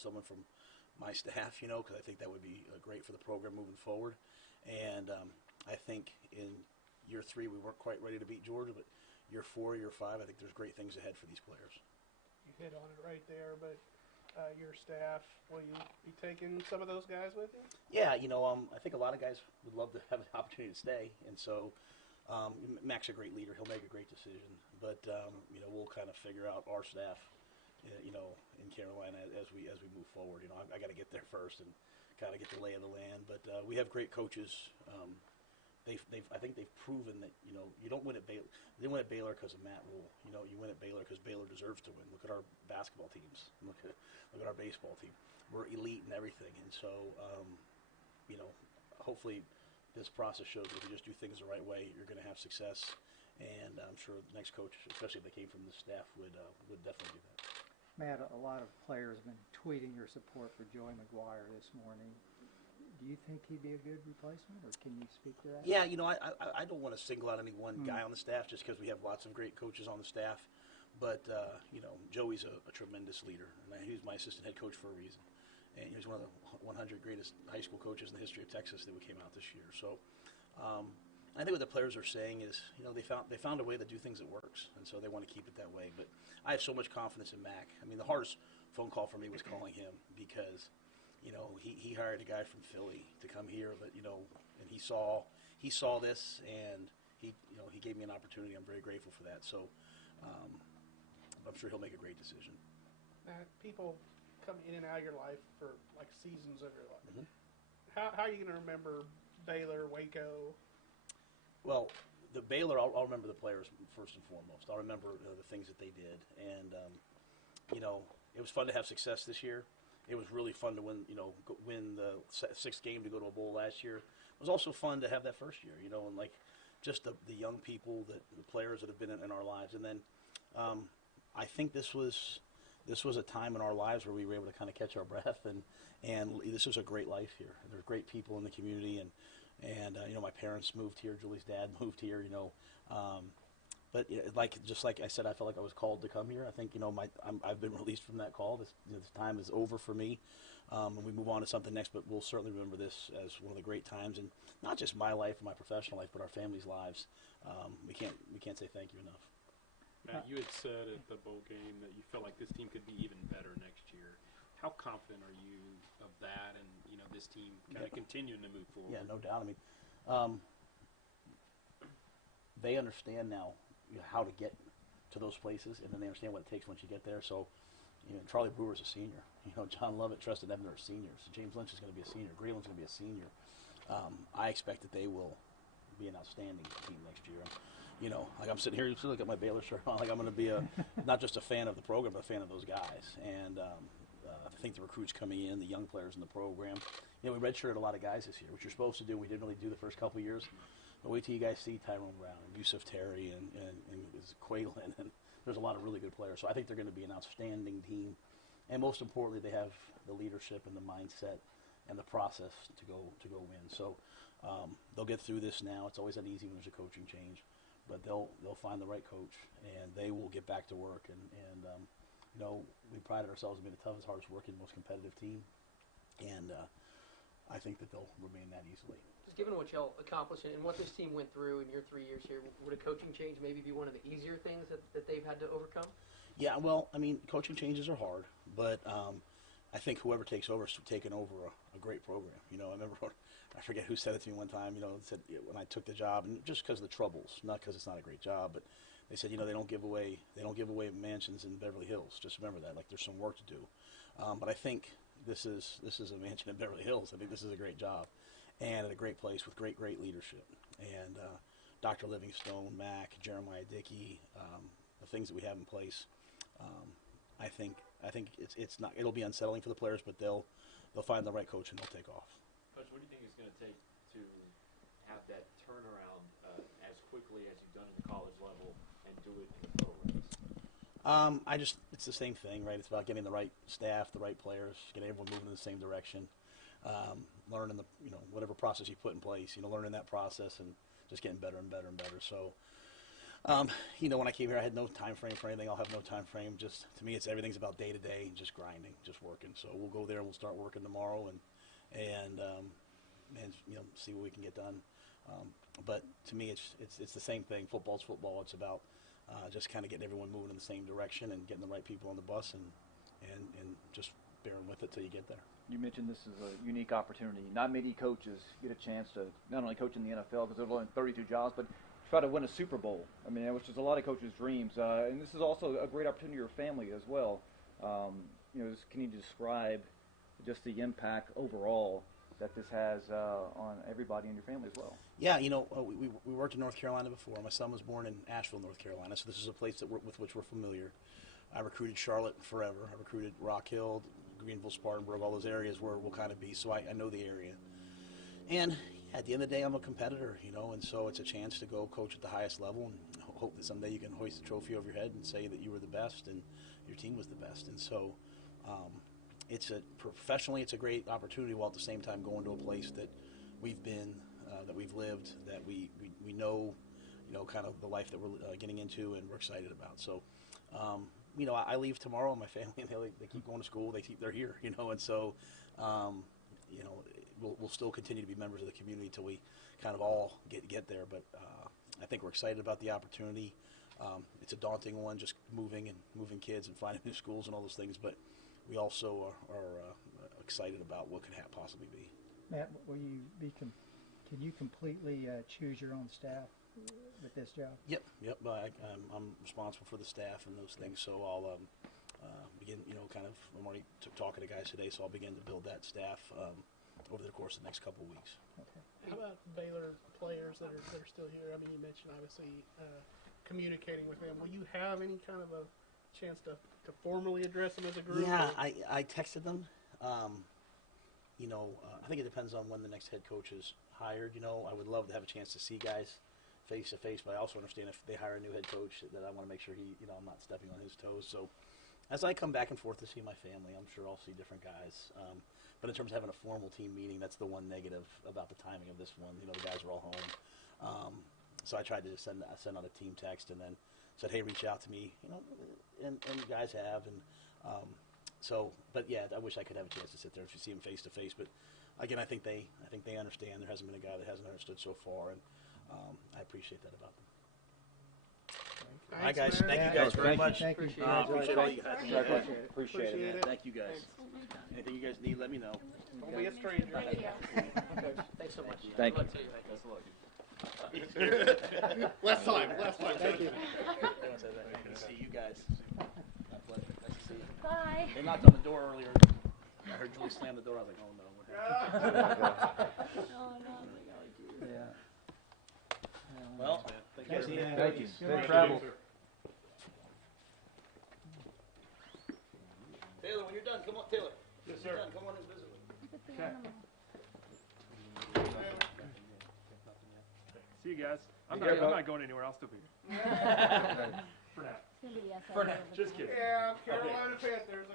someone from my staff, because I think that would be great for the program moving forward. And I think in year 3 we weren't quite ready to beat Georgia, but year 4, year 5, I think there's great things ahead for these players. You hit on it right there, but your staff, will you be taking some of those guys with you? Yeah, I think a lot of guys would love to have an opportunity to stay, and so Mac's a great leader. He'll make a great decision, but we'll kind of figure out our staff, in Carolina as we move forward. I got to get there first and kind of get the lay of the land, but we have great coaches. I think they've proven that you don't win at Baylor. They didn't win at Baylor because of Matt Rhule. You win at Baylor because Baylor deserves to win. Look at our basketball teams. Look at our baseball team. We're elite in everything, and so hopefully this process shows that if you just do things the right way, you're going to have success. And I'm sure the next coach, especially if they came from the staff, would definitely do that. Matt, a lot of players have been tweeting your support for Joey McGuire this morning. Do you think he'd be a good replacement, or can you speak to that? Yeah, I don't want to single out any one guy on the staff just because we have lots of great coaches on the staff. But, Joey's a tremendous leader, and he was my assistant head coach for a reason. And he was one of the 100 greatest high school coaches in the history of Texas that came out this year. So I think what the players are saying is, they found a way to do things that works, and so they want to keep it that way. But I have so much confidence in Mac. I mean, the hardest phone call for me was calling him because – he hired a guy from Philly to come here, but and he saw this, and he gave me an opportunity. I'm very grateful for that. So I'm sure he'll make a great decision. People come in and out of your life for like seasons of your life. Mm-hmm. How are you going to remember Baylor, Waco? Well, the Baylor, I'll remember the players first and foremost. I'll remember the things that they did, and it was fun to have success this year. It was really fun to win the 6th game to go to a bowl last year. It was also fun to have that first year, and like just the young people, the players that have been in our lives. And then I think this was a time in our lives where we were able to kind of catch our breath, and this was a great life here. There's great people in the community, and my parents moved here. Julie's dad moved here, But just like I said, I felt like I was called to come here. I think I've been released from that call. This time is over for me, and we move on to something next. But we'll certainly remember this as one of the great times, and not just my life and my professional life, but our families' lives. We can't say thank you enough. Matt, you had said at the bowl game that you felt like this team could be even better next year. How confident are you of that, and this team kind of continuing to move forward? Yeah, no doubt. I mean, they understand now how to get to those places, and then they understand what it takes once you get there. So, Charlie Brewer's a senior. John Lovett, Treston Ebner are seniors. James Lynch is going to be a senior. Grayland's going to be a senior. I expect that they will be an outstanding team next year. Like I'm sitting here, you look at my Baylor shirt on, like I'm going to be not just a fan of the program, but a fan of those guys. And I think the recruits coming in, the young players in the program. We redshirted a lot of guys this year, which you're supposed to do. We didn't really do the first couple of years. But wait till you guys see Tyrone Brown and Yusuf Terry and Quaylen, and there's a lot of really good players. So I think they're going to be an outstanding team, and most importantly, they have the leadership and the mindset and the process to go win. So they'll get through this now. It's always not easy when there's a coaching change, but they'll find the right coach, and they will get back to work. And we prided ourselves on being the toughest, hardest working, most competitive team, and I think that they'll remain that easily. Just given what y'all accomplished and what this team went through in your 3 years here, would a coaching change maybe be one of the easier things that they've had to overcome? Yeah, well, I mean, coaching changes are hard, but I think whoever takes over is taking over a great program. I remember, I forget who said it to me one time, said when I took the job, and just because of the troubles, not because it's not a great job, but they said, they don't give away mansions in Beverly Hills. Just remember that, like there's some work to do. But I think this is a mansion in Beverly Hills. I think this is a great job, and at a great place with great leadership. And Dr. Livingstone, Mac, Jeremiah Dickey, the things that we have in place, I think it's not. It'll be unsettling for the players, but they'll find the right coach and they'll take off. Coach, what do you think it's going to take to have that turnaround as quickly as you've done at the college level and do it in the pro ranks? It's the same thing, right? It's about getting the right staff, the right players, getting everyone moving in the same direction, learning whatever process you put in place, learning that process and just getting better and better and better. So When I came here, I had no time frame for anything. I'll have no time frame. Just to me, everything's about day to day, just grinding, just working. So we'll go there and we'll start working tomorrow and see what we can get done. But to me, it's the same thing. Football's football. It's about just kind of getting everyone moving in the same direction and getting the right people on the bus and just bearing with it till you get there. You mentioned this is a unique opportunity. Not many coaches get a chance to not only coach in the NFL because there's only 32 jobs, but try to win a Super Bowl. I mean, which is a lot of coaches' dreams. And this is also a great opportunity for your family as well. Can you describe just the impact overall that this has on everybody in your family as well? Yeah, we worked in North Carolina before. My son was born in Asheville, North Carolina, so this is a place with which we're familiar. I recruited Charlotte forever. I recruited Rock Hill, Greenville, Spartanburg, all those areas where we'll kind of be. So I know the area. And at the end of the day, I'm a competitor, and so it's a chance to go coach at the highest level and hope that someday you can hoist the trophy over your head and say that you were the best and your team was the best. And so professionally, it's a great opportunity while at the same time going to a place that we've been, that we've lived, that we know, kind of the life that we're getting into and we're excited about. So, I leave tomorrow, and my family, and they keep going to school. They're here, and so, we'll still continue to be members of the community until we kind of all get there. But I think we're excited about the opportunity. It's a daunting one, just moving kids and finding new schools and all those things. But we also are excited about what could possibly be. Matt, can you completely choose your own staff with this job? Yep. I'm responsible for the staff and those things, so I'll begin. I'm already talking to guys today, so I'll begin to build that staff over the course of the next couple of weeks. Okay. How about Baylor players that are still here? I mean, you mentioned obviously communicating with them. Will you have any kind of a chance to formally address them as a group? Yeah, I texted them. I think it depends on when the next head coach is hired. I would love to have a chance to see guys face to face, but I also understand if they hire a new head coach that I want to make sure I'm not stepping on his toes. So as I come back and forth to see my family, I'm sure I'll see different guys. But in terms of having a formal team meeting, that's the one negative about the timing of this one. The guys are all home. So I tried to just send out a team text and then said, hey, reach out to me, and you guys have. But yeah, I wish I could have a chance to sit there and see them face to face. But again, I think they understand. There hasn't been a guy that hasn't understood so far, and I appreciate that about them. All right, guys. Thank you guys very much. Thank you. Appreciate all you guys. Appreciate it. Thank you guys. Anything you guys need, let me know. Don't be a stranger. Thanks so much. Thank you. Last time. Thank you. Good to see you guys. My pleasure. Nice to see you. Bye. They knocked on the door earlier. I heard Julie slam the door. I was like, oh no, what happened? Oh, no. Yeah. Well, thank you. Thank you. Good Safe travel. Taylor, when you're done, come on, Taylor. Yes, When you're sir. done, come on and visit with me. Look at the animal. See you guys. I'm Take care, not going anywhere. I'll still be here. For now. It's going to be the SIA. For now. Just kidding. Yeah, Carolina Panthers.